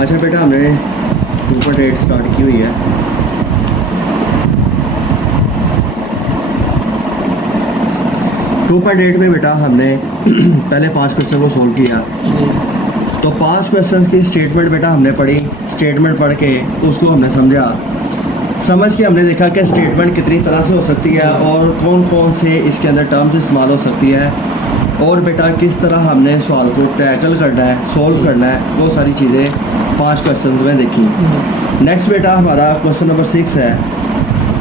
अच्छा बेटा हमने 2.8 स्टार्ट की हुई है। टू पॉइंट एट में बेटा हमने पहले 5 क्वेश्चन को सोल्व किया। तो 5 क्वेश्चंस की स्टेटमेंट बेटा हमने पढ़ी। स्टेटमेंट पढ़ के उसको हमने समझ के हमने देखा कि स्टेटमेंट कितनी तरह से हो सकती है और कौन कौन से इसके अंदर टर्म्स इस्तेमाल हो सकती है, और बेटा किस तरह हमने सवाल को टैकल करना है, सोल्व करना है, वो सारी चीज़ें 5 क्वेश्चन में देखी। नेक्स्ट बेटा हमारा क्वेश्चन नंबर 6 है।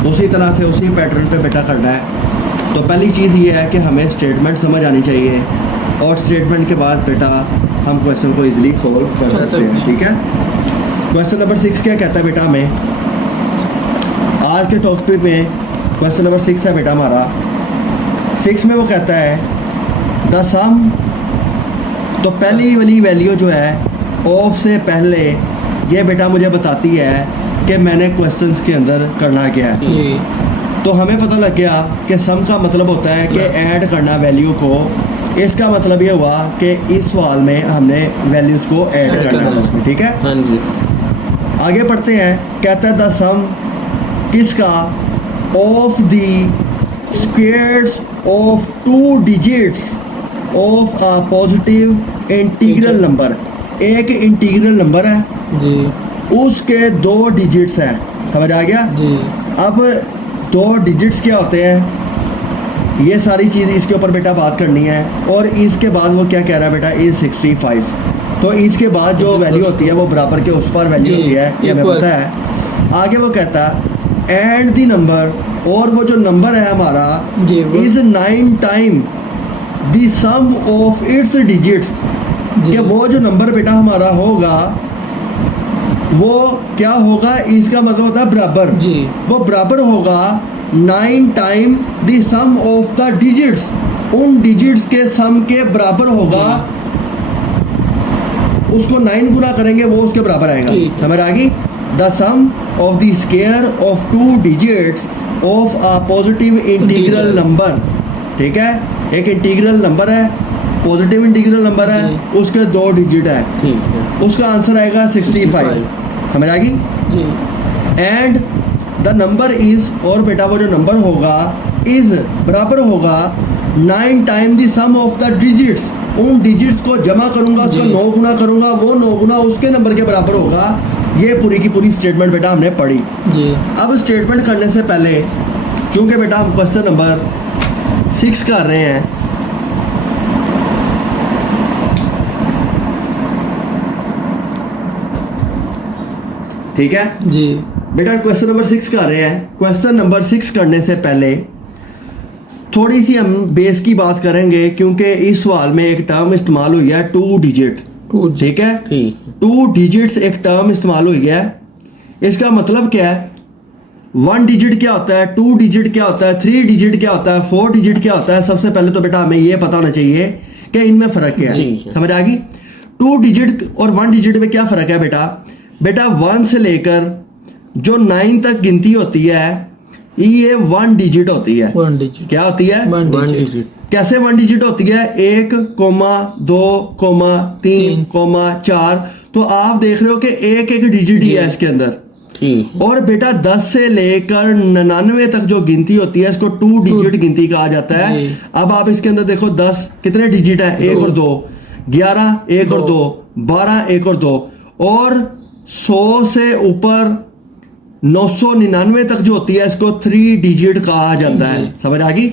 उसी तरह से उसी पैटर्न पे बेटा करना है। तो पहली चीज़ ये है कि हमें स्टेटमेंट समझ आनी चाहिए, और स्टेटमेंट के बाद बेटा हम क्वेश्चन को इजीली सोल्व कर सकते हैं। ठीक है। क्वेश्चन नंबर 6 क्या कहता है बेटा हमें आज के टॉपिक में? क्वेश्चन नंबर 6 है बेटा हमारा। 6 में वो कहता है द सम। तो पहली वाली वैल्यू जो है ऑफ से पहले ये बेटा मुझे बताती है कि मैंने क्वेश्चंस के अंदर करना क्या है। तो हमें पता लग गया कि सम का मतलब होता है कि ऐड करना वैल्यू को। इसका मतलब ये हुआ कि इस सवाल में हमने वैल्यूज़ को ऐड करना है उसमें। ठीक है। हाँ जी। आगे पढ़ते हैं। कहता है द सम किसका? Of the squares of 2 digits of a positive integral number. एक इंटीग्रल नंबर है जी, उसके 2 डिजिट्स हैं। समझ आ गया जी। अब 2 डिजिट्स क्या होते हैं, ये सारी चीज़ इसके ऊपर बेटा बात करनी है। और इसके बाद वो क्या कह रहा है बेटा, इज 65। तो इसके बाद जो वैल्यू होती है वो बराबर के उस पर वैल्यू होती है, ये हमें पता है। आगे वो कहता है एंड द नंबर, और वो जो नंबर है हमारा is 9 time the sum of its digits. कि वो जो नंबर बेटा हमारा होगा वो क्या होगा, इसका मतलब होता है बराबर जी। वो बराबर होगा 9 time the sum of the digits. उन डिजिट्स के सम के बराबर होगा। उसको 9 गुना करेंगे वो उसके बराबर आएगा। समझ आ गई? The sum of the square of 2 digits of a positive integral number. ठीक है। एक इंटीग्रल नंबर है, पॉजिटिव इंटीग्रल नंबर है, उसके 2 डिजिट है। ठीक है। उसका आंसर आएगा 65। समझ आ गई? एंड द नंबर इज, और बेटा वो जो नंबर होगा इज बराबर होगा 9 time the sum of the digits. उन डिजिट्स को जमा करूंगा, उसका 9 गुना करूंगा, वो 9 गुना उसके नंबर के बराबर होगा। ये पूरी की पूरी स्टेटमेंट बेटा हमने पढ़ी जी। अब स्टेटमेंट करने से पहले, क्योंकि बेटा हम क्वेश्चन नंबर 6 कर रहे हैं, ठीक है जी। बेटा क्वेश्चन नंबर 6 कर रहे हैं। क्वेश्चन नंबर 6 करने से पहले थोड़ी सी हम बेस की बात करेंगे, क्योंकि इस सवाल में एक टर्म इस्तेमाल हुई है 2 डिजिट। ठीक है। 2 डिजिट्स एक टर्म इस्तेमाल हुई है। इसका मतलब क्या है? 1 डिजिट क्या होता है, 2 डिजिट क्या होता है, 3 डिजिट क्या होता है, 4 डिजिट क्या होता है। सबसे पहले तो बेटा हमें ये पता होना चाहिए कि इनमें फ़र्क क्या है। समझ आ गई? 2 डिजिट और 1 डिजिट में क्या फ़र्क है बेटा? बेटा 1 से लेकर जो 9 तक गिनती होती है ये 1 डिजिट होती है। 1 डिजिट क्या होती है? 1 डिजिट। कैसे 1 डिजिट होती है? 1, 2, 3, 4। तो आप देख रहे हो कि एक एक डिजिट ही है इसके अंदर। ठीक। और बेटा 10 से लेकर 99 तक जो गिनती होती है इसको 2 डिजिट गिनती कहा जाता है। अब आप इसके अंदर देखो 10 कितने डिजिट है? 1 और 2। 11 1 और 2। 12 1 और 2। और 100 से ऊपर 999 तक जो होती है इसको 3 डिजिट कहा जाता है। समझ आ गई?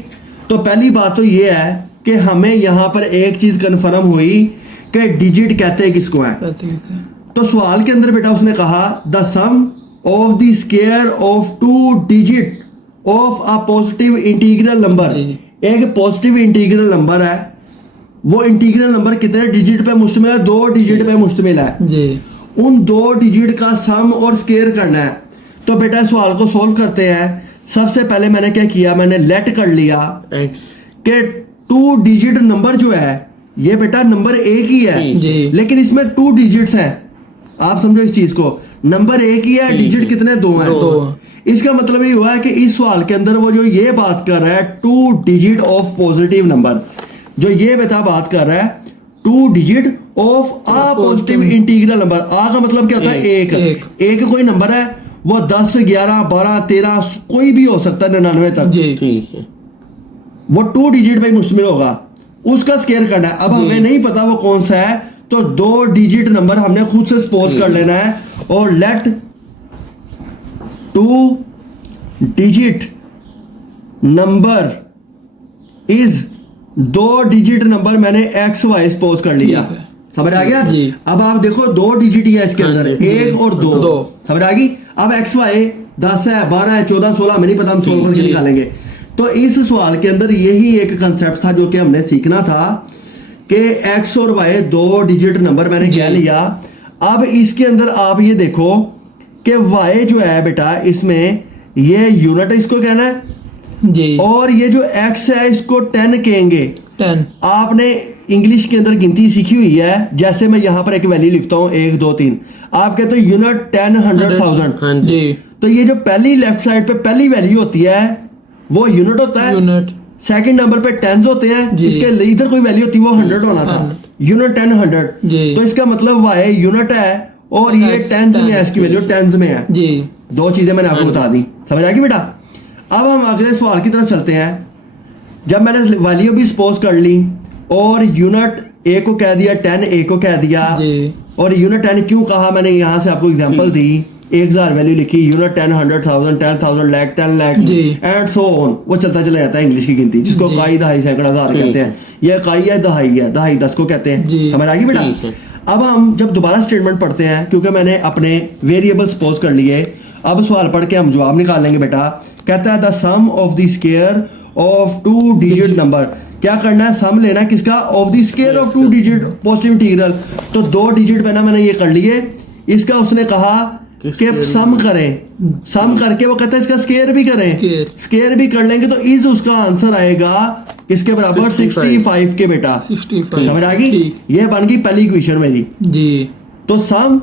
तो पहली बात तो ये है कि हमें यहाँ पर एक चीज कंफर्म हुई कि डिजिट कहते हैं किसको है। तो सवाल के अंदर बेटा उसने कहा the sum of the square of 2 digit of a positive integral number. एक पॉजिटिव इंटीग्रल नंबर है, वो इंटीग्रल नंबर कितने डिजिट पे मुश्तमिल है? 2 डिजिट पे मुश्तमिल है जी। उन 2 डिजिट का सम और स्क्वायर करना है। तो बेटा सवाल को सॉल्व करते हैं। सबसे पहले मैंने क्या किया, मैंने लेट कर लिया कि 2 डिजिट नंबर जो है ये बेटा नंबर एक ही है, लेकिन इसमें 2 डिजिट्स हैं। आप समझो इस चीज को, नंबर एक ही है, डिजिट कितने? 2 हैं। इसका मतलब ये हुआ है कि इस सवाल के अंदर वो जो ये बात कर रहा है 2 डिजिट ऑफ पॉजिटिव नंबर, जो ये बेटा बात कर रहा है 2 digit of a positive integral number. आ का मतलब क्या होता है? एक कोई नंबर है, वो 10, 11, 12, 13 कोई भी हो सकता है 99 तक। ठीक है। वो 2 डिजिट पे मुश्तमिल होगा, उसका स्केयर करना है। अब हमें नहीं पता वो कौन सा है, तो 2 डिजिट नंबर हमने खुद से सपोज कर लेना है। और let 2 digit number is 2 digit number मैंने एक्स वाई सपोज कर लिया। समझ आ गया? अब आप देखो 2 डिजिट ही है इसके अंदर, 1 और 2। समझ आ गई? अब एक्स वाई 10 है, 12 है, 14, 16 हमें नहीं पता, हम सोल्व करके निकालेंगे। तो इस सवाल के अंदर यही एक कंसेप्ट था जो कि हमने सीखना था कि एक्स और वाई 2 डिजिट नंबर मैंने क्या लिया। अब इसके अंदर आप ये देखो कि वाई जो है बेटा, इसमें ये यूनिट इसको कहना है जी, और ये जो एक्स है इसको 10 कहेंगे। 10 आपने इंग्लिश के अंदर गिनती सीखी हुई है, जैसे मैं यहाँ पर एक वैल्यू लिखता हूँ 1 2 3, आप कहते हो यूनिट 10 100,000। हाँ जी। तो ये जो पहली लेफ्ट साइड पे पहली वैल्यू होती है वो यूनिट होता है। यूनिट सेकंड नंबर पे टेंस होते हैं, इसके इधर कोई वैल्यू होती है वो 100 होना था। यूनिट 10 100, तो इसका मतलब वाई यूनिट है और ये टेंस में है, इसकी वैल्यू टेंस में है जी। 2 चीजें मैंने आपको बता दी। समझ आ गई बेटा? अब हम अगले सवाल की तरफ चलते हैं। जब मैंने वैल्यू भी सपोज कर ली और यूनिट ए को कह दिया, 10 ए को कह दिया, और यूनिट 10 क्यों कहा मैंने यहाँ से आपको एग्जांपल दी, 1000 वैल्यू लिखी, unit 10 100,000 10,000 lakh 10 lakh and so on, वो चलता चला जाता है इंग्लिश की गिनती, जिसको इकाई, दहाई, सैकड़ा, हजार कहते हैं। ये इकाई है, दहाई है, दहाई 10 को कहते हैं। समझ आ गई बेटा? अब हम जब दोबारा स्टेटमेंट पढ़ते हैं, क्योंकि मैंने अपने वेरिएबल सपोज कर लिए, अब सवाल पढ़ के हम जवाब निकाल लेंगे बेटा। कहता है the sum of the square of 2 digit number. क्या करना है? सम लेना है किसका? Of the square of 2 digit positive integral. तो 2 डिजिट पे ना मैंने ये कर लिए, इसका उसने कहा कि सम करें, सम करके वो कहता है इसका स्क्वायर भी करें, स्क्वायर भी कर लेंगे तो इज उसका आंसर आएगा इसके बराबर 65 के बेटा। 65 समझ आ गई? ये बन गई पहली इक्वेशन मेरी जी। तो sum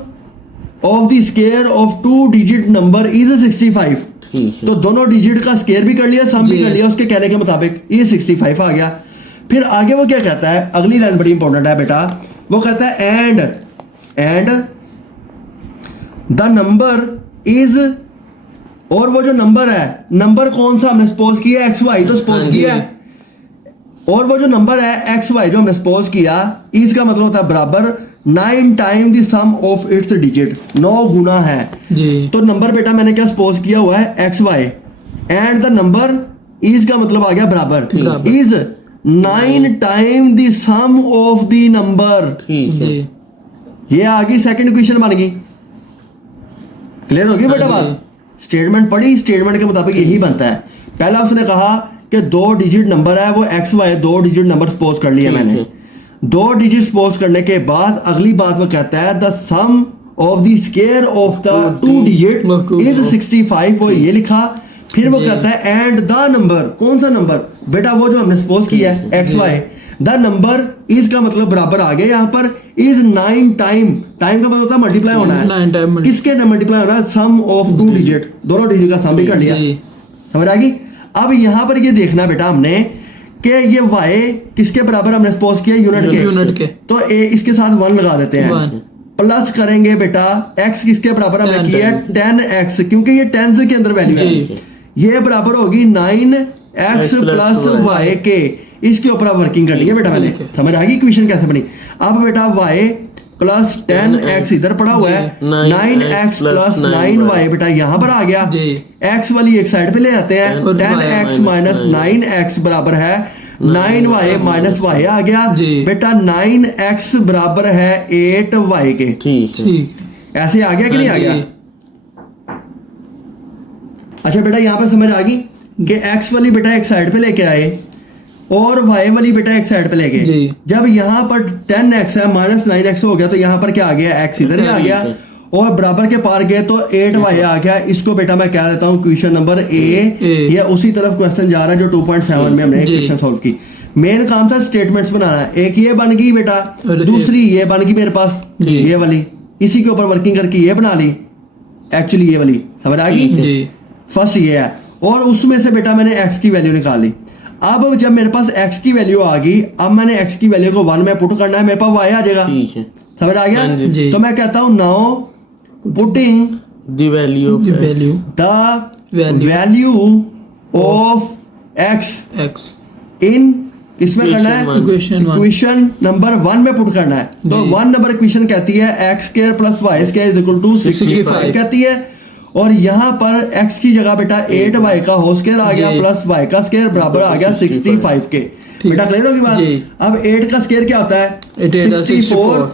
of the square of 2 digit number is 65। तो दोनों डिजिट का स्क्वायर भी कर लिया, सम भी कर लिया, उसके कहने के मुताबिक ये 65 आ गया। फिर आगे वो क्या कहता है? अगली लाइन बड़ी इंपॉर्टेंट है बेटा। वो कहता है एंड द नंबर इज, और वो जो नंबर है, नंबर कौन सा हमने सपोज किया? एक्स वाई तो सपोज किया है, और वो जो नंबर है एक्स वाई जो हमने सपोज किया, इसका मतलब होता है बराबर 9 time the sum of its digit, 9 गुना है जी। तो नंबर बेटा मैंने क्या सपोज किया हुआ है? X y and the number is का मतलब आ गया बराबर is 9 time the sum of the number. ये आ गई सेकंड इक्वेशन बन गई। क्लियर हो गई बेटा बात? स्टेटमेंट पढ़ी, स्टेटमेंट के मुताबिक यही बनता है। पहला उसने कहा कि 2 डिजिट नंबर है, वो x y 2 digit number suppose कर लिया मैंने। 2 डिजिट सपोज करने के बाद अगली बात वो कहता है the sum of the square of the 2 digit is 65, वो ये लिखा। फिर वो कहता है एंड द नंबर, कौन सा नंबर बेटा? वो जो हमने सपोज किया है x y, the number is का मतलब बराबर आ गया यहाँ पर, इज 9 टाइम, टाइम का मतलब होता है मल्टीप्लाई होना है, 9 टाइम किसके मल्टीप्लाई होना है? सम ऑफ 2 डिजिट, दोनों डिजिट का सम भी कर लिया। समझ आ गई? अब यहाँ पर ये देखना बेटा हमने कि ये y किसके बराबर हमने सपोज किया? यूनिट के। तो a इसके साथ 1 लगा देते हैं, प्लस करेंगे बेटा x किसके बराबर हमने किया है? 10x, क्योंकि ये 10 के अंदर वैल्यू है। ये बराबर होगी 9x प्लस y के, इसके ऊपर आप वर्किंग करनी है बेटा मैंने। समझ आ गई इक्वेशन कैसे बनी? अब बेटा y प्लस 10x इधर पड़ा हुआ है, 9x प्लस 9y बेटा यहाँ पर आ गया। x वाली एक साइड पे ले आते हैं, 10x माइनस 9x बराबर है 9y माइनस y आ गया बेटा। 9x बराबर है 8y के। ऐसे आ गया कि नहीं आ गया? अच्छा बेटा यहाँ पे समझ आ गई कि x वाली बेटा एक साइड पे लेके आए और y वाली बेटा एक साइड पे लेके, जब यहाँ पर 10x है माइनस 9x हो गया तो यहाँ पर क्या आ गया? x इधर ही आ गया और बराबर के पार गए तो 8y आ गया। इसको बेटा मैं कह देता हूँ क्वेश्चन नंबर A। ये उसी तरफ क्वेश्चन जा रहा है जो 2.7 में हमने क्वेश्चन सॉल्व की। मेन काम था स्टेटमेंट्स बनाना। एक ये बन गई बेटा, दूसरी ये बन गई मेरे पास ये वाली, इसी के ऊपर वर्किंग करके ये बना ली, एक्चुअली ये वाली। समझ आ गई? फर्स्ट ये है और उसमें से बेटा मैंने x की वैल्यू निकाल ली। अब जब मेरे पास x की वैल्यू आ गई, अब मैंने x की वैल्यू को 1 में पुट करना है, मेरे पास y आ जाएगा। ठीक है, समझ आ हाँ जी। गया? तो मैं कहता हूँ now putting the value of the value of x इन किसमें करना है? इक्वेशन नंबर 1 में पुट करना है। तो 1 नंबर इक्वेशन कहती है x square plus y square is equal to 65 कहती है। और यहाँ पर x की जगह बेटा 8y का होल स्क्वायर आ गया प्लस y का स्क्वायर बराबर आ गया 65 के। बेटा क्लियर होगी बात? अब 8 का स्क्वायर क्या होता है? 64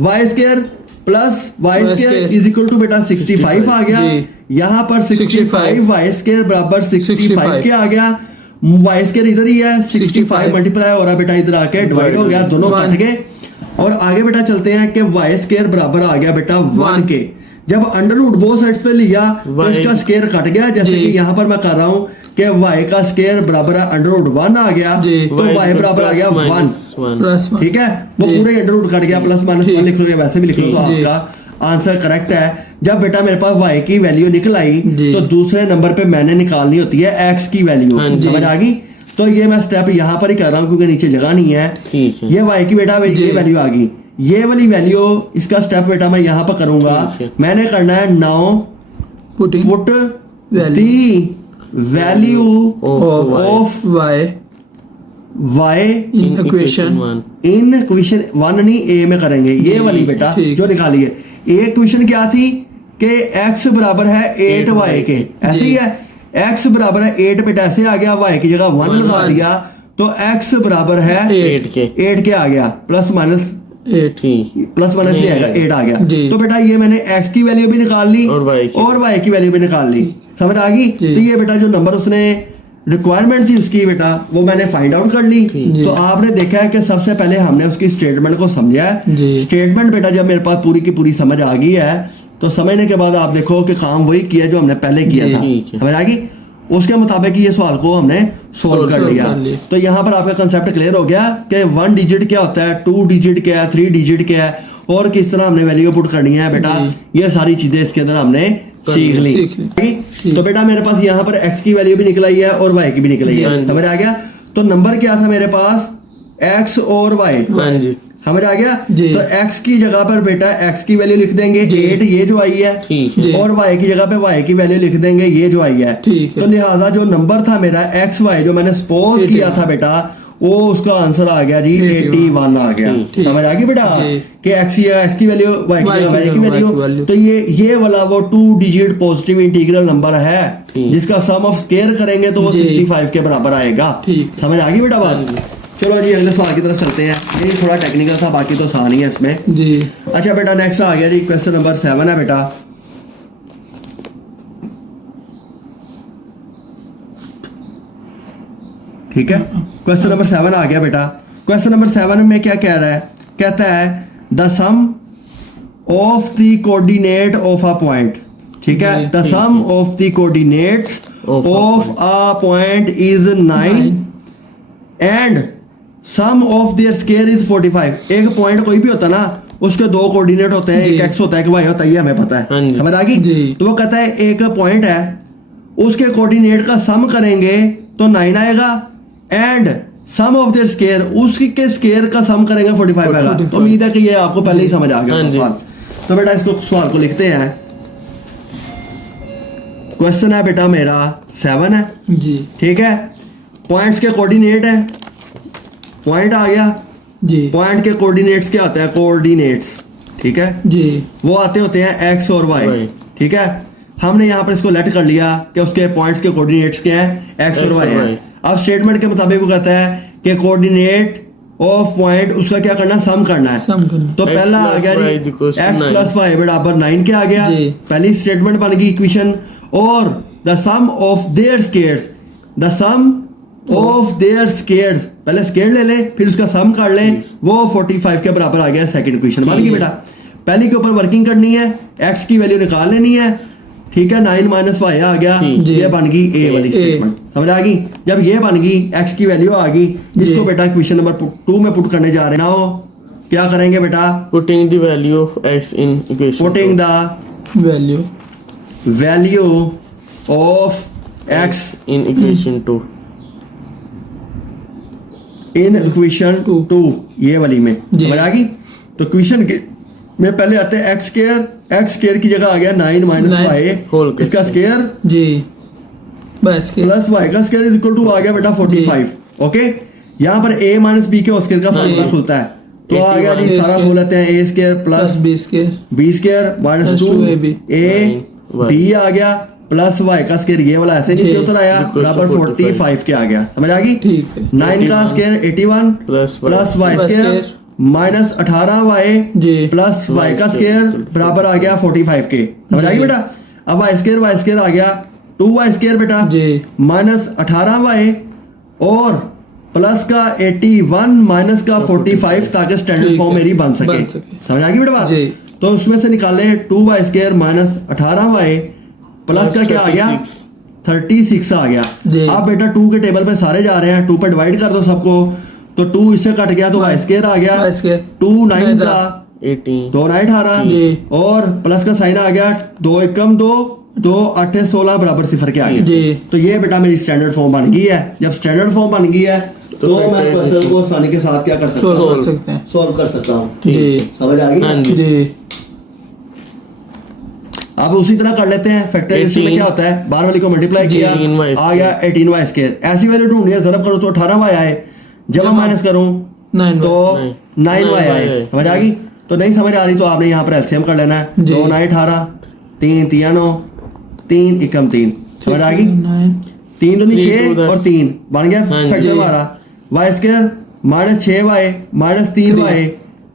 y square plus y square is equal to बेटा 65 आ गया। यहाँ पर 65 y स्क्वायर बराबर 65 के आ गया। y स्क्वायर इधर ही है, 65 मल्टीप्लाई हो रहा है बेटा, इधर आके डिवाइड हो गया, दोनों कट गए। और आगे बेटा चलते हैं कि y स्क्वायर बराबर आ गया बेटा 1 के। जब अंडर रूट बोथ साइड्स पे लिया तो इसका स्क्वायर कट गया, जैसे कि यहाँ पर मैं कर रहा हूँ कि y का स्क्वायर बराबर है अंडर रूट 1 आ गया, तो y बराबर आ गया 1। ठीक है, वो पूरे अंडर रूट कट गया, प्लस माइनस 1 लिख लो या वैसे भी लिख लो तो आपका आंसर करेक्ट है। जब बेटा मेरे पास y की वैल्यू निकल आई तो दूसरे नंबर पे मैंने निकालनी होती है x की वैल्यू। समझ आ गई? तो ये मैं स्टेप यहाँ पर ही कर रहा हूँ क्योंकि नीचे जगह नहीं है। ये y की बेटा ये वैल्यू आ गई, ये वाली वैल्यू, इसका स्टेप बेटा मैं यहाँ पर करूंगा। मैंने करना है now put the value of y in equation 1 नहीं a में करेंगे, ये वाली बेटा जो निकाली है। इक्वेशन क्या थी कि x बराबर है 8y के, ऐसे ही है। x बराबर है 8 बेटा, ऐसे आ गया, y की जगह 1 लगा दिया तो x बराबर है 8 के आ गया, प्लस माइनस 8 नहीं आएगा, 8 आ गया। तो बेटा ये मैंने x की वैल्यू भी निकाल ली और y की वैल्यू भी निकाल ली। समझ आ गई? तो ये बेटा जो नंबर उसने रिक्वायरमेंट थी उसकी बेटा वो मैंने फाइंड आउट कर ली। तो आपने देखा है कि सबसे पहले हमने उसकी स्टेटमेंट को समझा है। स्टेटमेंट बेटा जब मेरे पास पूरी की पूरी समझ आ गई है तो समझने के बाद आप देखो कि काम वही किया जो हमने पहले किया था। समझ आ गई? उसके मुताबिक ये सवाल को हमने सोल्व कर लिया। तो यहाँ पर आपका कंसेप्ट क्लियर हो गया कि 1 डिजिट क्या होता है, 2 डिजिट क्या है, 3 डिजिट क्या है और किस तरह हमने वैल्यू पुट करनी है बेटा। ये सारी चीजें इसके अंदर हमने सीख ली। तो बेटा मेरे पास यहाँ पर x की वैल्यू भी निकल आई है और y की भी निकल आई है। समझ आ गया? तो नंबर क्या था मेरे पास? x और y। समझ आ गया? तो x की जगह पर बेटा x की वैल्यू लिख देंगे 8, ये जो आई है, और y की जगह पे y की वैल्यू लिख देंगे, ये जो आई है। तो लिहाजा जो नंबर था मेरा xy जो मैंने सपोज किया था बेटा वो उसका आंसर आ गया जी 81 आ गया। समझ आ गई बेटा कि x की वैल्यू y की वैल्यू। तो ये वाला वो 2 डिजिट पॉजिटिव इंटीग्रल नंबर है जिसका सम ऑफ स्क्वायर करेंगे तो वो 65 के बराबर आएगा। समझ आ गई बेटा बात? चलो जी अगले सवाल की तरफ चलते हैं। ये थोड़ा टेक्निकल था, बाकी तो आसान ही है इसमें जी। अच्छा बेटा नेक्स्ट आ गया जी, क्वेश्चन नंबर 7 है बेटा। ठीक है, क्वेश्चन नंबर 7 आ गया बेटा। क्वेश्चन नंबर 7 में क्या कह रहा है? कहता है the sum of the coordinate of a point. ठीक है, the sum of the coordinates of a point is 9 and sum of their square is 45। एक पॉइंट कोई भी होता ना उसके 2 कोऑर्डिनेट होते हैं, एक x होता है एक y होता है, ये हमें पता है। समझ आ गई? तो वो कहता है एक पॉइंट है उसके कोऑर्डिनेट का सम करेंगे तो 9 आएगा and sum of their square उसके स्क्वायर का सम करेंगे 45 आएगा। तो उम्मीद है कि ये आपको पहले ही समझ आ गया सवाल। तो बेटा इसको सवाल को लिखते हैं। क्वेश्चन है बेटा मेरा 7 है जी। ठीक है, पॉइंट्स के कोऑर्डिनेट है, पॉइंट आ गया जी। पॉइंट के कोऑर्डिनेट्स क्या होता है? कोऑर्डिनेट्स। ठीक है जी, वो आते होते हैं x और y। ठीक है, हमने यहाँ पर इसको लेट कर लिया कि उसके पॉइंट्स के कोऑर्डिनेट्स क्या हैं? x और y है। अब स्टेटमेंट के मुताबिक वो कहता है कि कोऑर्डिनेट ऑफ पॉइंट उसका क्या करना? सम करना है। तो पहला आ गया जी x प्लस y बराबर 9 के आ गया, पहली स्टेटमेंट बन गई इक्वेशन। और the sum of their squares, the sum of their squares, पहले स्क्वायर ले ले फिर उसका सम कर ले, वो 45 के बराबर आ गया। सेकंड इक्वेशन बन गई बेटा। पहली के ऊपर वर्किंग करनी है, x की वैल्यू निकाल लेनी है। ठीक है, 9 माइनस y आ गया, ये बन गई a वाली स्टेटमेंट। समझ आ गई? जब ये बन गई x की वैल्यू आ गई, इसको बेटा इक्वेशन नंबर 2 में पुट करने जा रहे हैं। नाउ क्या करेंगे बेटा? Putting the value of x in equation, putting the value of x in equation 2 in equation Two. 2 ये वाली में जी। समझ आ गई। तो इक्वेशन में पहले आते हैं एक्स स्केयर की जगह आ गया 9 माइनस Nine वाई, whole के इसका स्केयर जी बस के प्लस वाई का स्केयर इज इक्वल टू आ गया बेटा 45। ओके, यहाँ पर a माइनस बी के स्केयर का फॉर्मूला जी। खुलता है, तो आ गया जी 81 सारा खोल लेते हैं, a square plus plus b square b square minus Plus 2 2ab a b आ गया प्लस वाई का स्केयर ये वाला ऐसे नीचे जी। उतर आया Equals to बराबर 45 के आ गया। समझ आ गई। ठीक है 9 का square 81 plus plus y y square square minus 18 y जी प्लस वाई का स्केयर बराबर आ गया 45 के। समझ आ गई जी। बेटा। अब वाई स्केयर आ गया 2 वाई स्केयर बेटा जी माइनस 18 वाई और प्लस का 81 माइनस का 45 ताकि स्टैंडर्ड ठीक फॉर्म है, मेरी बन सके। बन सके। समझ आ गई बेटा बात। जी। तो उसमें से निकाले 2 y square minus 18 y plus का क्या आ गया 36 आ गया। जी। अब बेटा 2 के टेबल पे सारे जा रहे हैं, 2 पे डिवाइड कर दो सबको, तो 2 इससे कट गया तो वाई स्केयर आ गया वाई स्केयर 2 9 9 का 18 2 9 18 जी। और प्लस का साइन आ गया 2 एकम 2 2 8 16 बराबर 0 के आ गया। जी। तो ये बेटा मेरी स्टैंडर्ड फॉर्म बन गई है। जब स्टैंडर्ड फॉर्म बन गई है तो मैं क्वेश्चन को आसानी के साथ क्या कर सकता सोल्व हूँ, कर सकते हैं सॉल्व कर सकता हूँ। जी समझ आ गई। हाँ जी अब उसी तरह कर लेते हैं। फैक्टराइजेशन में 18 क्या होता है, बाहर वाली को मल्टीप्लाई जी, किया 18y आ गया 18y स्क्वायर। ऐसी वैल्यू ढूंढनी है, ज़रब करो तो 18y आए, जब हम माइनस करूं 9 तो 9y आए। समझ आ गई। तो नहीं समझ आ रही तो आपने यहाँ पर एलसीएम कर लेना है। जी। 2 9 18 3 3 9 3 एकम 3। समझ आ गई। 3 दूनी 3 6 और 3 बन गया हाँ फैक्टर जी। हमारा। Y square minus 6y minus 3y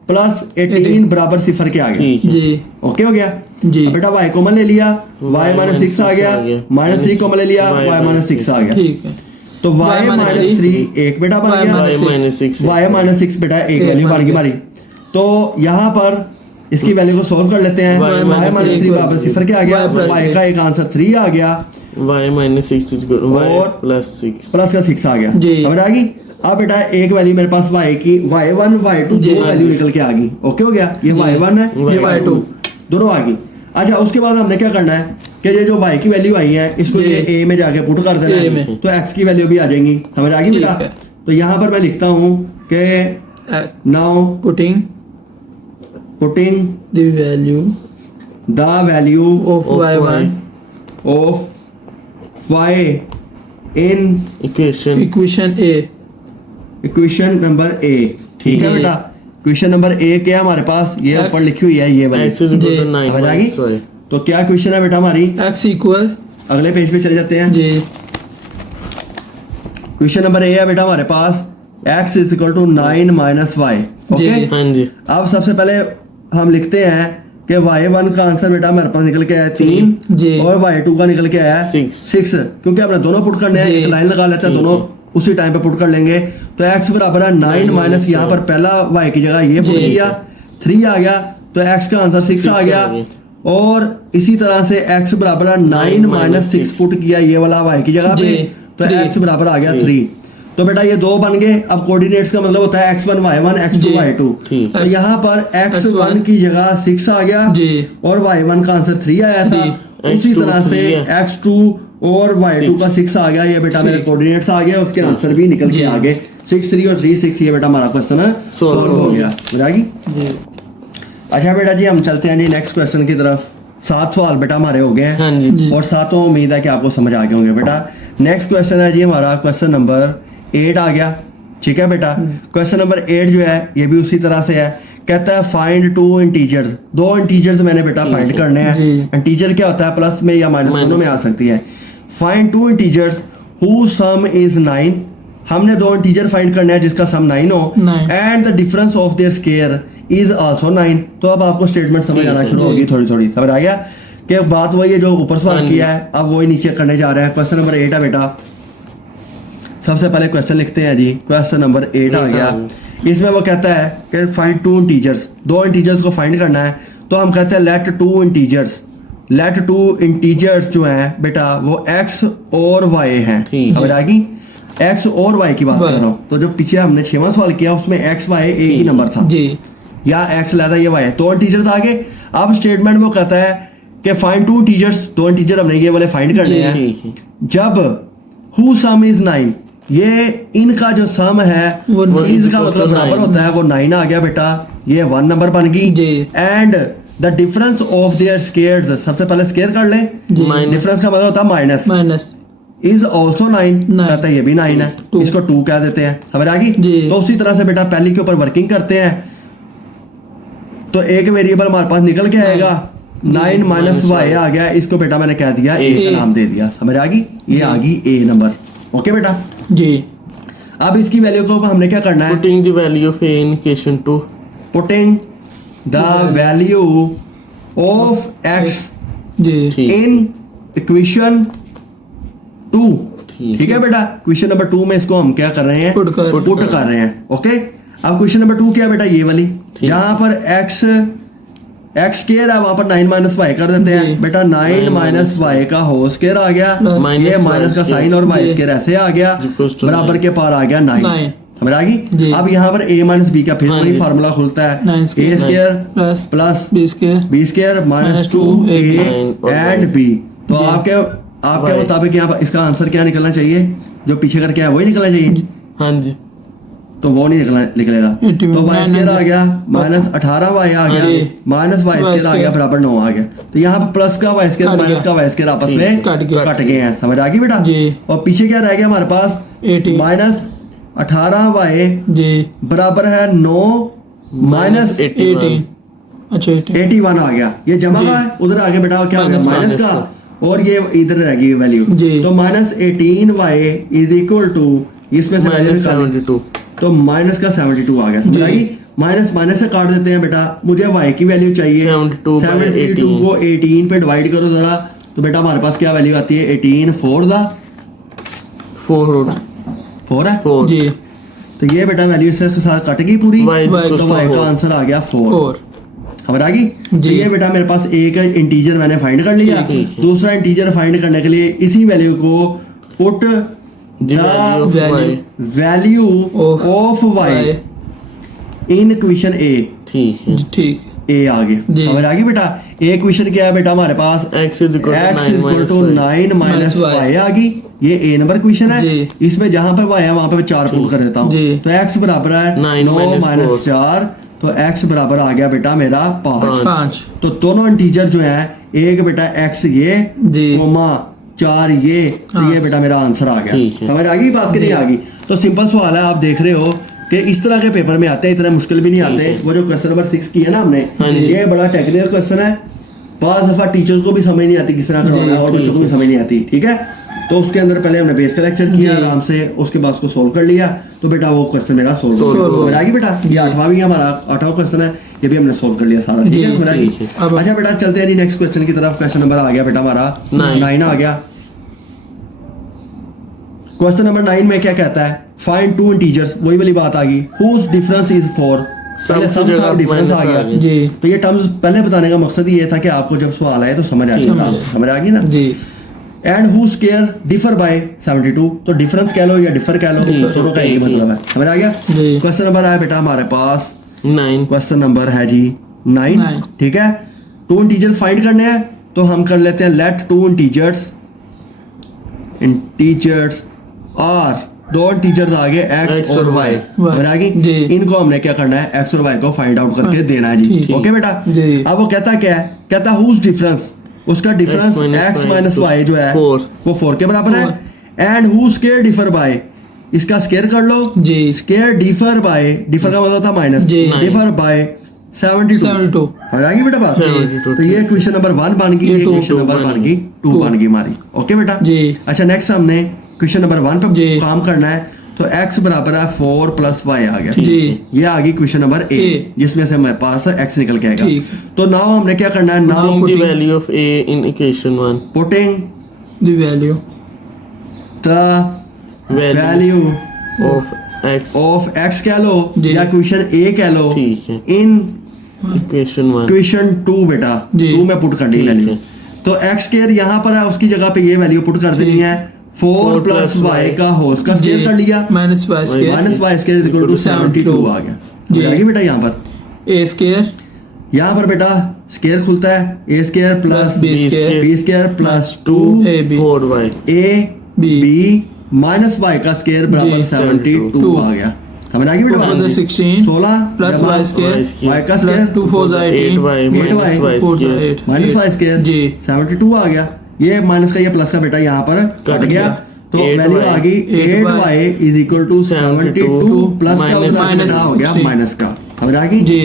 plus 18 बराबर 0 के आ गया। ठीक है जी जी ओके हो गया। जी अब बेटा y कॉमन ले लिया, y माइनस 6 आ गया, माइनस 3 कॉमन ले लिया, y माइनस 6 आ गया। ठीक है तो y माइनस 3 एक बेटा बन Y गया, minus 6 y माइनस 6 बेटा एक एक वैल्यू बन बन गई गया। हमारी। तो यहाँ पर इसकी वैल्यू को सॉल्व कर लेते हैं। Y y minus माइनस 3 3 बराबर 0 के आ गया, Y plus y का एक आंसर 3 आ गया y minus 6 is good y और plus 6 प्लस का 6 आ गया। जी। समझ आ गई। अब बेटा एक वैल्यू मेरे पास y की y1 y2 जी। दो वैल्यू निकल के आ गई। ओके हो गया। ये जी। y1 है, ये Y2 y2 दोनों आ गई। अच्छा उसके बाद हमने क्या करना है कि ये जो y की वैल्यू आई है इसको जी। ये a में जाके पुट कर देना A है, में। तो x की वैल्यू भी आ जाएंगी। समझ आ गई ठीक बेटा। है। तो यहाँ पर मैं लिखता हूँ कि now putting putting the value the value of y1 of y in equation A equation number a। ठीक है जी। बेटा। इक्वेशन नंबर a क्या है हमारे पास, ये X- ऊपर लिखी हुई है ये वाली। x is equal to समझ 9 आ गई। minus y तो क्या क्वेश्चन है बेटा हमारी, x equal अगले पेज पे चले जाते हैं। जी क्वेश्चन नंबर ए है बेटा हमारे पास x is equal to 9 minus y. Okay जी। हाँ जी अब सबसे पहले हम लिखते हैं कि y1 का आंसर बेटा मेरे पास निकल के आया 3 जी। और y2 का निकल के आया 6 क्योंकि हमने दोनों पुट करने हैं, जी। एक लाइन लगा लेते हैं, दोनों उसी टाइम पे पुट कर लेंगे। तो x बराबर है 9 माइनस यहाँ पर पहला y की जगह ये पुट जी। किया 3 आ गया, तो x का आंसर 6 आ गया। और इसी तरह से x बराबर है 9 माइनस 6 पुट किया ये वाला y की जगह पे, जी। तो जी। x बराबर आ गया 3। तो बेटा ये दो बन गए। अब कोऑर्डिनेट्स का मतलब होता है x1 y1 x2 जी। y2। ठीक। तो यहाँ पर x1 की जगह 6 आ गया जी। और y1 का आंसर 3 आया था। जी। उसी X2 तरह से 3 है। x2 और y2 का 6 आ गया। ये बेटा मेरे ठीक। कोऑर्डिनेट्स आ गए, उसके आंसर भी निकल के जी। आ गए 6 3 और 3 6। ये बेटा हमारा क्वेश्चन है सॉल्व हो गया। बुझागी। जी अच्छा बेटा जी हम चलते हैं जी नेक्स्ट क्वेश्चन की तरफ। 7 सवाल बेटा हमारे हो गए हैं हाँ जी जी। और सातों उम्मीद है कि आपको समझ आ गए होंगे बेटा। नेक्स्ट क्वेश्चन है जी हमारा क्वेश्चन नंबर 8 आ गया। ठीक है बेटा। क्वेश्चन नंबर 8 जो है ये भी उसी तरह से है। कहता है फाइंड 2 इंटीजर्स, 2 इंटीजर्स मैंने बेटा फाइंड करने हैं। जी। इंटीजर क्या होता है, प्लस में या माइनस दोनों में आ सकती है। Find 2 integers who some is 9। हमने 2 इंटीजर फाइंड करना है जिसका सम 9 हो 9 and the difference of their square is also 9। तो अब आपको स्टेटमेंट समझ आना शुरू होगी थोड़ी थोड़ी। समझ आ गया कि बात वही है जो ऊपर सवाल हाँ किया है, अब वही नीचे करने जा रहे हैं। क्वेश्चन नंबर 8 है बेटा। सबसे पहले क्वेश्चन लिखते हैं जी। क्वेश्चन नंबर 8 आ गया। इसमें वो कहता है कि फाइंड 2 इंटीजर्स, 2 इंटीजर्स को फाइंड करना है। तो हम कहते हैं लेट 2 इंटीजर्स, लेट 2 इंटीजर्स जो हैं बेटा वो x और y हैं। ठीक है। समझ आ गई। x और y की बात कर रहा हूँ। तो जो पीछे हमने 6वां सवाल किया उसमें x y एक ही नंबर था, जी या x लाता ये y है। 2 इंटीजर्स आ गए। अब स्टेटमेंट वो कहता है कि फाइंड 2 इंटीजर्स, 2 इंटीजर हमने ये वाले फाइंड करने जी। हैं ठीक है जब हु सम इज 9। ये इनका जो सम है वो वो nine इसका equals to मतलब बराबर 9 होता है, वो 9 आ गया बेटा, ये 1 नंबर बन जी। गई। And the difference of their squares, सबसे पहले स्केयर कर ले, Minus। डिफरेंस का मतलब होता है minus, minus is also 9, Nine। कहता है ये भी 9 है, Two। इसको 2 कह देते हैं, समझ आ जी। गई। तो उसी तरह से बेटा पहली के ऊपर वर्किंग करते हैं, तो एक वेरिएबल हमारे पास निकल के आएगा 9 माइनस वाई आ गया, इसको बेटा मैंने कह दिया ए का A। नाम दे दिया, समझ आ गई, ये आ गई ए नंबर। ओके बेटा, जी अब इसकी वैल्यू को हमने क्या करना है, Putting the value of A in equation 2. Putting the value of x जी ठीक इन इक्वेशन 2। ठीक ठीक है बेटा, क्वेश्चन नंबर 2 में इसको हम क्या कर रहे हैं, पुट कर पुट कर रहे हैं। ओके, अब क्वेश्चन नंबर 2 क्या है बेटा, ये वाली जहां पर एक्स स्केयर है वहां पर 9 माइनस वाई कर देते जी। हैं बेटा, 9 माइनस वाई का होल स्केयर आ गया, Plus ये y माइनस का square। साइन और वाई जी। स्केयर ऐसे आ गया, Equals to बराबर 9। के पार आ गया 9, 9। समझ आ जी। गई। अब यहाँ पर a माइनस बी का फिर हाँ वही जी। फार्मूला खुलता है, 9 square। a square plus plus b square b square minus Minus 2 2 a और एंड y। बी। तो जी। आपके y। मुताबिक यहाँ पर इसका आंसर क्या निकलना चाहिए, जो पीछे करके है वही निकलना चाहिए, हाँ जी। तो वो नहीं निकलेगा। 81, तो वाई स्केयर आ गया माइनस 18 वाई आ गया, जी। माइनस वाई Y स्केयर आ गया square। बराबर 9 आ गया। तो यहाँ पर प्लस का वाई स्केयर कट माइनस गया। का वाई स्केयर आपस में कट गया। कट गए हैं, समझ आ गई बेटा। जी। और पीछे क्या रह गया हमारे पास, 80 माइनस 18 वाई जी बराबर है 9 माइनस 18 अच्छा 18 81 आ गया, ये जमा जी। का है, उधर आगे बेटा क्या हो गया माइनस माइनस माइनस का, और ये इधर रह गई वैल्यू। जी। तो minus 18 y is equal to, इसमें से वैल्यू माइनस निकाली 72। तो माइनस का 72 आ गया, समझ जी। आ गई। माइनस माइनस से काट देते हैं बेटा, मुझे वाई की वैल्यू चाहिए 72 by 72 को 18 पे डिवाइड करो जरा, तो बेटा हमारे पास क्या वैल्यू आती है, 18 4 दा 4 4 है, 4 जी तो ये बेटा वैल्यू इसके साथ कट गई पूरी, Y Y equals तो to वाई का 4। आंसर आ गया 4। 4 समझ आ गई। तो जी। ये बेटा मेरे पास एक इंटीजर मैंने फाइंड कर लिया, ठीक है। दूसरा इंटीजर फाइंड करने के लिए इसी वैल्यू को put The value of value। y। Value Of of y Y in equation A, ठीक है। ठीक ए आ गया, जी। समझ आ गई बेटा। ए इक्वेशन क्या है बेटा हमारे पास, x is equal to x 9 is equal to minus y। 9 minus Minus y। Y आ गई, ये ए नंबर क्वेश्चन है। जी। इसमें जहां पर y है वहां पे 4 पुट कर देता हूँ, जी। तो x बराबर है 9 9 minus माइनस 4। 4, तो x बराबर आ गया बेटा मेरा 5। 5 तो दोनों इंटीजर जो है, एक बेटा x ये जी। कोमा 4 ये, तो हाँ। ये बेटा मेरा आंसर आ ठीक गया, है। समझ आ गई बात कि नहीं आ गई। तो सिंपल सवाल है, आप देख रहे हो कि इस तरह के पेपर में आते हैं, इतने मुश्किल भी नहीं आते। वो जो क्वेश्चन नंबर 6 की है ना हमने, हाँ जी। ये बड़ा टेक्निकल क्वेश्चन है, पास दफा टीचर्स को भी समझ नहीं आती किस तरह करवाना है, और ठीक बच्चों को भी समझ नहीं आती, ठीक है। तो उसके अंदर पहले हमने बेस का लेक्चर किया जी। आराम से, उसके बाद उसको सोल्व कर लिया, तो बेटा वो क्वेश्चन मेरा सोल्व Solve हो हो गया बेटा। ये 8वां भी हमारा 8वां क्वेश्चन है, ये भी हमने सोल्व कर लिया सारा, ठीक है जी, समझ आ गई? ठीक है। अब- अच्छा बेटा चलते हैं जी नेक्स्ट क्वेश्चन की तरफ। क्वेश्चन नंबर आ गया बेटा हमारा 9 आ गया। क्वेश्चन नंबर 9 में क्या कहता है, फाइंड टू इंटीजर्स, वही वाली बात आ गई, हुज डिफरेंस इज 4। पहले की सम जगह था, डिफरेंस आ minus गया। आ गया। जी तो ये टर्म्स पहले बताने का मकसद ये था कि आपको जब सवाल आए तो समझ आ जाए, आपसे समझ आ गई ना। जी and who square differ by 72, तो डिफरेंस कह लो या डिफर कह लो, Differ, दोनों का एक ही ठीक है। मतलब है, समझ आ गया। जी। क्वेश्चन नंबर आया बेटा हमारे पास, 9 क्वेश्चन नंबर है जी 9, 9 ठीक है। टू इंटीजर्स फाइंड करने हैं, तो हम कर लेते हैं लेट टू इंटीजर्स आर, दो इंटीजर्स आगे x और y, समझ आ गई। जी। इनको हमने क्या करना है, x और y को फाइंड आउट करके देना है जी, ठीक। ओके बेटा। जी। अब वो कहता क्या है, कहता हुज डिफरेंस, उसका डिफरेंस x माइनस y जो है 4। वो 4 के बराबर है। And who square differ bye, इसका स्केयर कर लो जी। स्केयर डिफर बाय, डिफर का मतलब था माइनस, जी। डिफर बाय 72 72 हो जाएगी बेटा बात। 72, तो ये क्वेश्चन नंबर 1 बन गई, ये ये two, क्वेश्चन नंबर बन गई 2 बन गई हमारी, ओके बेटा। जी। अच्छा नेक्स्ट हमने क्वेश्चन नंबर 1 पे जी। काम करना है, तो x बराबर है 4 प्लस y आ गया, जी ये आ गई क्वेश्चन नंबर A, A। जिसमें से हमारे पास x निकल के आएगा। ठीक। तो नाउ हमने क्या करना है, now Putting the putting- value of a in equation 1। Putting the value the Value value of x of x कह लो जी। या क्वेश्चन A कह लो, ठीक है। इन equation 1। क्वेश्चन 2 बेटा, जी। 2 में पुट करनी ठीक वैल्यू। है। तो x स्केयर यहाँ पर है, उसकी जगह पे ये वैल्यू पुट कर देनी है, 4 प्लस y का होल का स्केयर कर लिया, minus y square minus y square is equal to 72 आ गया। जी। हो जाएगी बेटा यहाँ पर, ए स्केयर यहाँ पर बेटा स्केयर खुलता है, a square plus plus b square b square plus 2 a b 4y। a B b minus y का स्केयर बराबर जी, 72 आ गया। समझ आ गई बेटा? 16 16 प्लस वाई स्क्वायर वाई का plus square 2 4 8y minus y square minus y square जी 72 आ गया। ये माइनस का ये प्लस का बेटा यहाँ पर कट गया, तो 8y वैल्यू आ गई 8y is equal to 72 plus का minus उसका बेटा हो गया 16 माइनस का। समझ आ गई? जी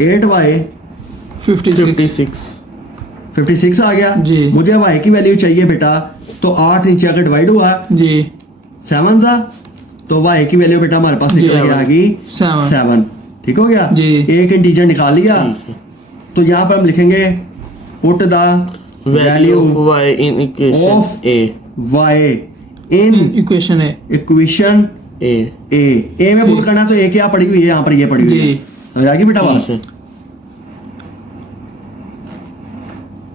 8y 56 56 आ गया। जी। मुझे y की वैल्यू चाहिए बेटा, तो 8 नीचे आकर डिवाइड हुआ जी 7 सा, तो y की वैल्यू बेटा हमारे पास निकल के आ गई 7। ठीक हो गया? जी। एक इंटीजर निकाल लिया, ठीक है। तो यहाँ पर हम लिखेंगे put the value value of y in equation of a y in equation है इक्वेशन a ए में पुट करना, तो ए क्या पड़ी हुई है यहाँ पर, ये पड़ी हुई है। जी। समझ आ गई बेटा बात? ठीक है।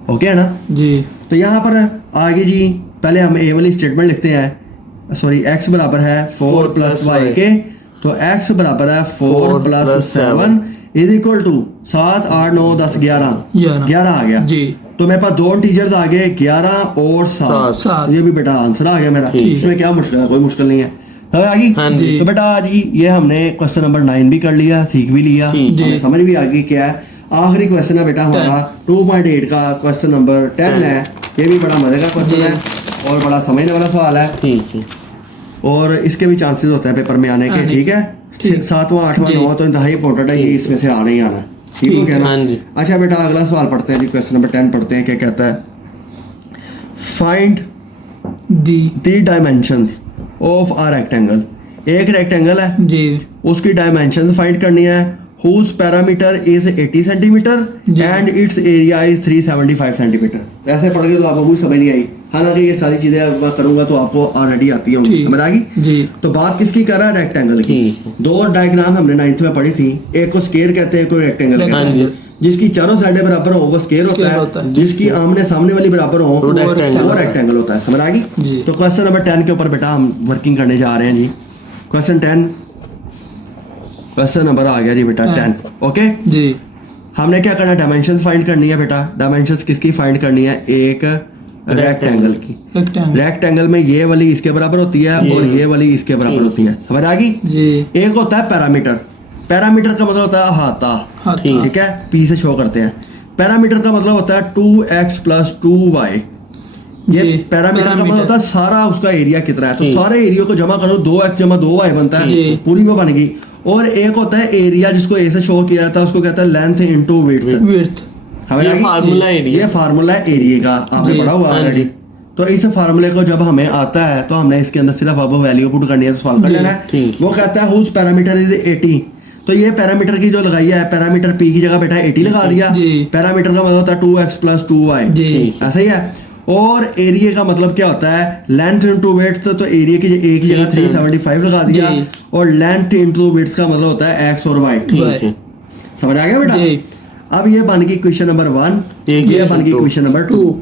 ओके है ना? जी तो यहाँ पर आगे जी पहले हम ए वाली स्टेटमेंट लिखते हैं। सॉरी, x बराबर है 4 प्लस वाई के, तो x बराबर है 4 प्लस 7 इज इक्वल टू 7 8 9 10 11 11 आ गया। जी तो मेरे पास दो इंटीजर्स आ गए 11 और 7। सात। ये भी बेटा आंसर आ गया मेरा। ठीक है। इसमें क्या मुश्किल है? कोई मुश्किल नहीं है। समझ आ गई? हाँ जी। तो बेटा आज की ये हमने क्वेश्चन नंबर 9 भी कर लिया, सीख भी लिया, ठीक है। हमें समझ भी आ गई क्या है। आखिरी क्वेश्चन है बेटा हमारा 2.8 का क्वेश्चन नंबर 10 है। ये भी बड़ा मजे का क्वेश्चन है और बड़ा समझने वाला सवाल है, ठीक है। और इसके भी चांसेस होते हैं पेपर में आने के। हाँ जी। ठीक है? ठीक। 7वां 8वां जी। 9वां तो इंतहाई इंपॉर्टेंट है, ये इसमें से आना ही आना है। ठीक हो ठीक गया ना? हाँ जी। अच्छा बेटा अगला सवाल पढ़ते हैं जी, क्वेश्चन नंबर 10 पढ़ते हैं। क्या कहता है? Find the the dimensions of a rectangle. एक रेक्टेंगल है, जी उसकी डायमेंशंस फाइंड करनी है। whose parameter is 80 सेंटीमीटर जी। and its area is 375 centimetre. ऐसे पढ़ के तो आपको कोई समझ नहीं आई, हालांकि ये सारी चीजें अब मैं करूंगा तो आपको ऑलरेडी आती होंगी। ठीक। समझ आ गई? जी तो बात किसकी कर रहा है? रेक्टेंगल की। ठीक है। दो डायग्राम हमने 9th में पढ़ी थी, एक को स्केयर कहते हैं, कोई रेक्टेंगल कहते हाँ हैं। जी। जिसकी चारों साइडें बराबर हो वो स्केयर स्केयर होता होता है, है। जिसकी आमने सामने वाली बराबर हो वो rectangle वो होता है। रेक्टेंगल होता है। समझ आ गई? जी। तो क्वेश्चन नंबर 10 के ऊपर बेटा हम वर्किंग करने जा रहे हैं जी। क्वेश्चन 10, क्वेश्चन नंबर आ गया जी बेटा 10। ओके, जी हमने क्या करना है? डायमेंशंस फाइंड करनी है बेटा। डायमेंशंस किसकी फाइंड करनी है? एक रेक्टेंगल की। रेक्टेंगल रेक्टेंगल में ये वाली इसके बराबर होती है और ये वाली इसके बराबर होती है। समझ आ गई? जी एक होता है पैरामीटर। पैरामीटर का मतलब होता है अहाता। हाँ ठीक। ठीक है? पी से शो करते हैं। पैरामीटर का मतलब होता है 2x प्लस 2y। ये जी, पैरामीटर का मतलब पैरामीटर। होता है सारा उसका एरिया कितना है। तो ठीक। सारे एरिया को जमा करो, 2x जमा 2y बनता है, जी। पूरी वो बन गई। और एक होता है एरिया, जिसको ए से शो किया जाता है, उसको कहता है लेंथ इनटू विड्थ। विड्थ हमें ये लगी? फार्मूला एरिया ये फार्मूला है एरिया का, आपने जी। पढ़ा हुआ हाँ ऑलरेडी। जी। तो इस फार्मूले को जब हमें आता है तो हमने इसके अंदर सिर्फ अब वैल्यू पुट करनी है, तो सॉल्व कर जी, लेना है। ठीक। वो कहता है हुज पैरामीटर इज 80। तो ये पैरामीटर की जो लगाई है, पैरामीटर पी की जगह बेटा 80 लगा दिया। जी। पैरामीटर का मतलब होता है 2x प्लस 2y। जी ठीक। ऐसा ही है। और एरिया का मतलब क्या होता है? Length into width. तो एरिया की एक जगह 375 लगा दिया, जी। और लेंथ इनटू विड्थ का मतलब होता है x और y। ठीक है। समझ आ गया बेटा? जी अब ये बन गई क्वेश्चन नंबर 1, ये ये question बन गई two। Question number 2।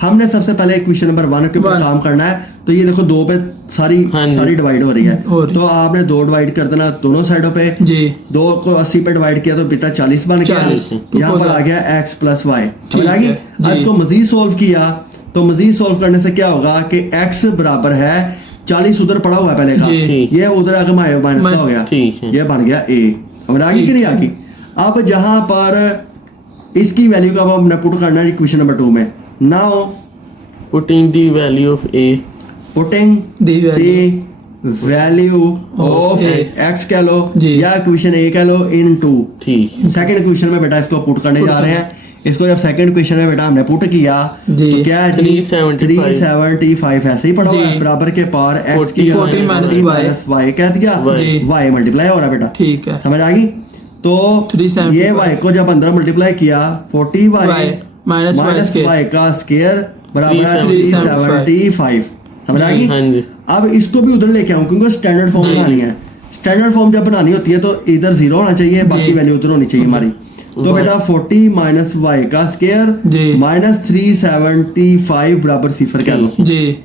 हमने सबसे पहले क्वेश्चन नंबर 1 के ऊपर One। काम करना है। तो ये देखो 2 पे सारी हाँ जी। सारी डिवाइड हो रही है, हो रही। तो आपने 2 डिवाइड कर देना दोनों साइडों पे। जी 2 को 80 पे डिवाइड किया तो बेटा 40 बन गया। 40। यहाँ पर आ गया x प्लस वाई। समझ ठीक आ गई? है, अब जी। इसको मजीद सोल्व किया, तो मजीद सोल्व करने से क्या होगा कि x बराबर है 40 उधर पड़ा हुआ है पहले का, जी। ठीक। ये उधर आके माइनस का हो गया। ठीक है। ये बन गया a। समझ आ गई कि नहीं आ गई? अब जहां पर इसकी वैल्यू का अब हमने पुट करना है क्वेश्चन नंबर 2 में। Now Putting the value of a putting the value the value of X। x कह लो जी। या इक्वेशन a कह लो इनटू ठीक है। सेकंड क्वेश्चन में बेटा इसको पुट करने पुट जा रहे करना। हैं। इसको जब सेकंड क्वेश्चन में बेटा हमने पुट किया जी। तो क्या है? 375 375 ऐसे ही पड़ा हुआ है, जी। बराबर के पावर x की 40 minus y कह दिया, जी। y मल्टीप्लाई हो रहा है बेटा। ठीक है समझ आ गई? तो 375 ये y को जब अंदर मल्टीप्लाई किया 40y y minus y minus square y का स्केयर बराबर है 375। 375। समझ आ गई? हाँ जी। अब इसको भी उधर लेके आऊं क्योंकि स्टैंडर्ड फॉर्म जी। बनानी है। स्टैंडर्ड फॉर्म जब बनानी होती है तो इधर 0 होना चाहिए, बाकी जी। वैल्यू उधर होनी चाहिए हमारी। तो वाई। बेटा 40 माइनस वाई का स्केयर जी। माइनस 375 बराबर 0 कह लो। जी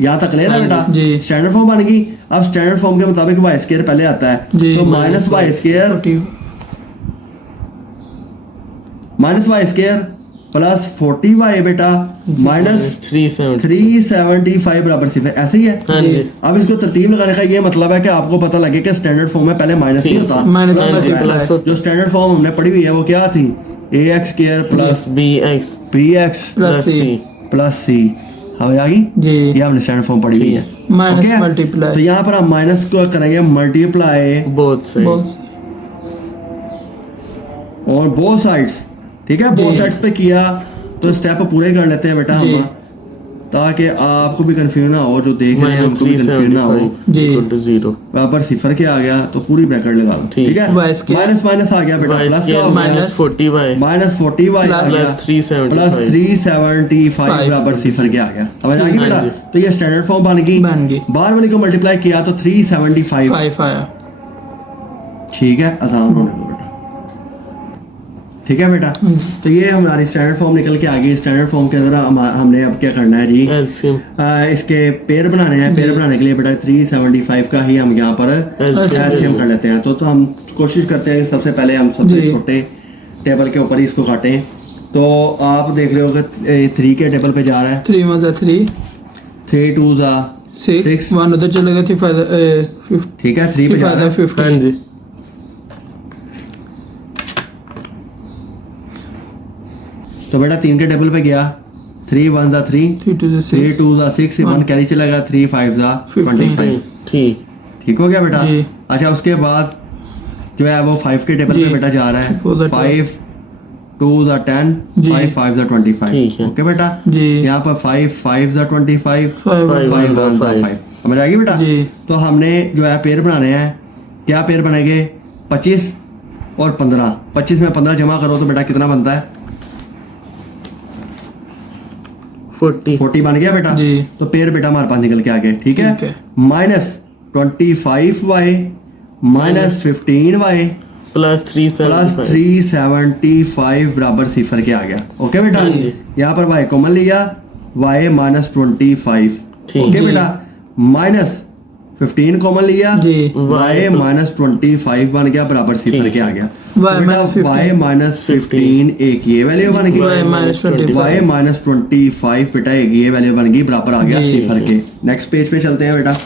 यहाँ तक क्लियर है बेटा? जी। स्टैंडर्ड फॉर्म बन गई। अब स्टैंडर्ड फॉर्म के मुताबिक वाई स्केयर पहले आता है, जी। तो minus y square 40 minus y square plus 40y बेटा माइनस 370 375 बराबर सिफर, ऐसे ही है। हाँ जी अब इसको तरतीब लगाने का ये मतलब है कि आपको पता लगे कि स्टैंडर्ड फॉर्म में पहले माइनस नहीं होता, माइनस प्लस होता है, होता है। प्लस होता है। जो स्टैंडर्ड फॉर्म हमने पढ़ी हुई है वो क्या थी, ax square plus plus bx bx plus plus c c plus c हमें आ गई, जी ये हमने स्टैंडर्ड फॉर्म पढ़ी हुई है। Minus Okay? तो मल्टीप्लाई यहाँ पर हम माइनस को करेंगे मल्टीप्लाई both sides और बोथ साइड्स, ठीक है। बोथ जी। साइड्स पे किया तो स्टेप पूरे कर लेते हैं बेटा जी। हम, ताकि आपको भी कंफ्यूज ना हो, जो देख रहे हैं minus उनको भी कंफ्यूज ना हो। 375 जी। equal to 0 बराबर सिफर के आ गया तो पूरी ब्रैकेट लगा दो, ठीक। ठीक है। Y square माइनस माइनस आ गया बेटा, y प्लस का square हो गया minus 40y माइनस 40y आ Plus गया प्लस 375 प्लस 375 बराबर सिफर के आ गया, समझ आ गई हाँ बेटा। जी। तो ये स्टैंडर्ड फॉर्म बन गई, बन गई बाहर वाली को मल्टीप्लाई किया तो 375, 5 आया ठीक है। आसान होने दो बेटा, ठीक है बेटा। तो ये हमारी स्टैंडर्ड फॉर्म निकल के आ गई। स्टैंडर्ड फॉर्म के अंदर हमने अब क्या करना है जी, LCM इसके पेयर बनाने हैं। पेयर बनाने के लिए बेटा 375 का ही हम यहाँ पर एलसीएम कर लेते हैं। तो हम कोशिश करते हैं कि सबसे पहले हम सबसे जी। छोटे टेबल के ऊपर ही इसको काटें। तो आप देख रहे हो कि 3 के टेबल पे जा रहा है, 3 मजा 3 3 2 जा 6 6, 1 उधर चलेगा 3 5 ठीक है। 3 पे जा रहा है 50 हाँ जी तो बेटा 3 के टेबल पे गया, 3 1 जा 3, 3 2 3 6 2 जा 6, 1 कैरी चलेगा, 3 5 जा 25, ठीक ठीक हो गया बेटा। जी। अच्छा उसके बाद जो है वो 5 के टेबल जी। पे बेटा जा रहा है, वो तो 5 2 जा 10, जी। 5 5 जा 25, ठीक है। ओके बेटा। जी यहाँ पर 5 5 जा 25, 5 Five. 5 1 जा 5, समझ आ गई बेटा। जी। तो हमने जो है पेयर बनाने हैं, क्या पेयर बनेंगे, 25 और 15। 25 में 15 जमा करो तो बेटा कितना बनता है, 40 40 बन गया बेटा। जी। तो पेयर बेटा हमारे पास निकल के आ गए, ठीक है। ठीक है। Minus 25y minus 15y plus plus 375 375 बराबर सिफर के आ गया, ओके बेटा। हाँ जी। यहाँ पर y कॉमन लिया, y माइनस 25, ठीक। ओके जी। बेटा। माइनस 15 कॉमन लिया, जी। y माइनस 25 बन गया बराबर सिफर ठीक। के आ गया। Y बेटा minus 15 y माइनस 15 एक ये वैल्यू बन गई, Y minus 25 y माइनस 25 बेटा एक ये वैल्यू बन गई, बराबर आ गया जी। सिफर के। नेक्स्ट पेज पे चलते हैं बेटा।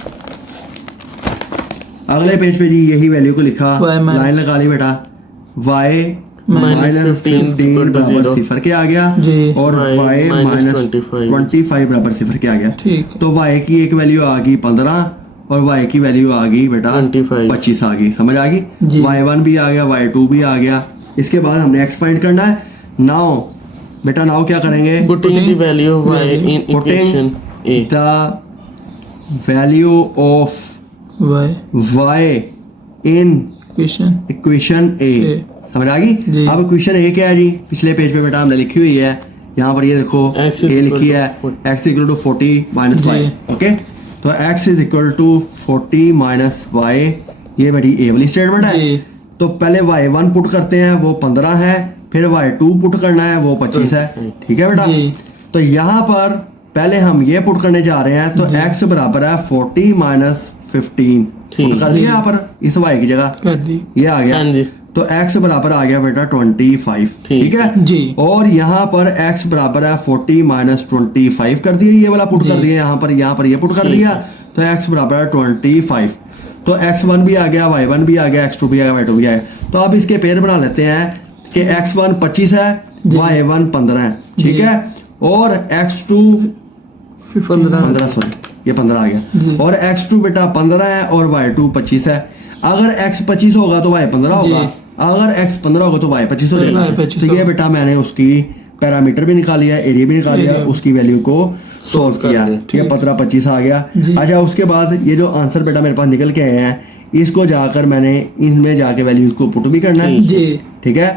अगले पेज पे जी यही वैल्यू को लिखा, Y minus- लाइन लगा ली बेटा, y Minus माइनस 15 15 बराबर zero। सिफर के आ गया, जी। और Y y minus माइनस 25 25 बराबर सिफर के आ गया। ठीक तो y की एक वैल्यू आ गई 15 और y की वैल्यू आ गई बेटा 25 25 आ गई, समझ आ गई। जी। y1 भी आ गया, y2 भी आ गया। इसके बाद हमने x फाइंड करना है। नाउ बेटा नाउ क्या करेंगे, putting the value of y Value. in Putting equation A the value of Y y in question equation A, A। समझ आ गई। जी। अब इक्वेशन ए क्या है जी, पिछले पेज पे बेटा हमने लिखी हुई है, यहाँ पर ये देखो X is ए लिखी equal है, to x equal to 40 minus y, जी। ओके। तो x is equal to 40 minus y, ये बड़ी ए वाली स्टेटमेंट है। जी। तो पहले y1 पुट करते हैं, वो 15 है, फिर y2 पुट करना है, वो 25 है, ठीक है बेटा। जी। तो यहाँ पर पहले हम ये पुट करने जा रहे हैं, तो x बराबर है 40 माइनस 15, ठीक। पुट कर दिया यहाँ पर इस y की जगह, कर दी ये आ गया। हाँ जी तो x बराबर आ गया बेटा 25, ठीक है जी। और यहाँ पर x बराबर है 40 माइनस 25 कर दिया, ये वाला पुट कर दिया यहाँ पर ये पुट कर ठीक दिया। तो x बराबर है 25, तो x1 भी आ गया, y1 भी आ गया, x2 भी आ गया, y2 भी आ गया। तो अब इसके पेयर बना लेते हैं कि x1 25 है, y1 15 है, ठीक जी। है, और x2 15 सॉरी ये 15 आ जी। गया, और x2 बेटा 15 है और y2 25 है। अगर x 25 होगा तो y 15 होगा, जी। अगर x 15 होगा तो y 25 हो तो जाएगा। y 25 तो ये होगा। बेटा मैंने उसकी पैरामीटर भी निकाल लिया, एरिया भी निकाल लिया, जी। उसकी वैल्यू को सोल्व कर किया, दिया, ये 15 25 आ गया। जी। अच्छा उसके बाद ये जो आंसर बेटा मेरे पास निकल के आए हैं, इसको जाकर मैंने इनमें जाके वैल्यूज को पुट भी करना है, जी ठीक है।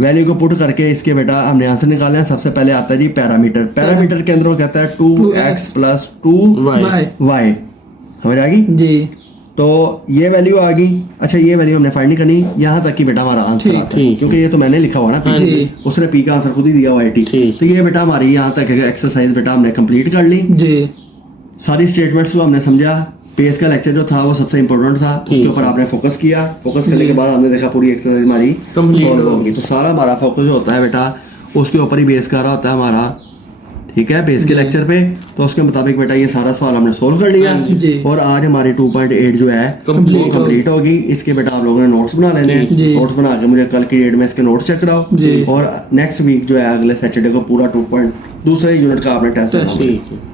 वैल्यू को पुट करके इसके बेटा हमने आंसर निकालना है। सबसे पहले आता है जी पैरामीटर, पैरामीटर के अंदर वो कहता है 2x प्लस 2y, y समझ आ गई। जी तो ये वैल्यू आ गई। अच्छा ये वैल्यू हमने फाइंड नहीं करनी, यहाँ तक की बेटा हमारा आंसर ठीक, आता है, ठीक। क्योंकि ये तो मैंने लिखा हुआ ना हाँ P, जी। उसने पी का आंसर खुद ही दिया हुआ है, ठीक। तो ये बेटा हमारी यहाँ तक एक्सरसाइज बेटा हमने कंप्लीट कर ली। जी सारी स्टेटमेंट्स को हमने समझा। पेज का लेक्चर जो था वो सबसे इंपॉर्टेंट था, उसके ठीक। ऊपर आपने फोकस किया। फोकस करने के बाद हमने देखा पूरी एक्सरसाइज हमारी Complete सॉल्व हो होगी। तो सारा हमारा फोकस जो होता है बेटा उसके ऊपर ही बेस कर रहा होता है हमारा, ठीक है, बेस के लेक्चर पे। तो उसके मुताबिक बेटा ये सारा सवाल हमने सोल्व कर लिया हाँ जी। और आज हमारी 2.8 जो है वो Complete कंप्लीट होगी। इसके बेटा आप लोगों ने नोट्स बना लेने हैं, जी। नोट्स बना के मुझे कल की डेट में इसके नोट्स चेक कराओ जी। और नेक्स्ट वीक जो है अगले सैटरडे को पूरा 2. दूसरे यूनिट का आपने टेस्ट टेस्ट। करना है। ठीक है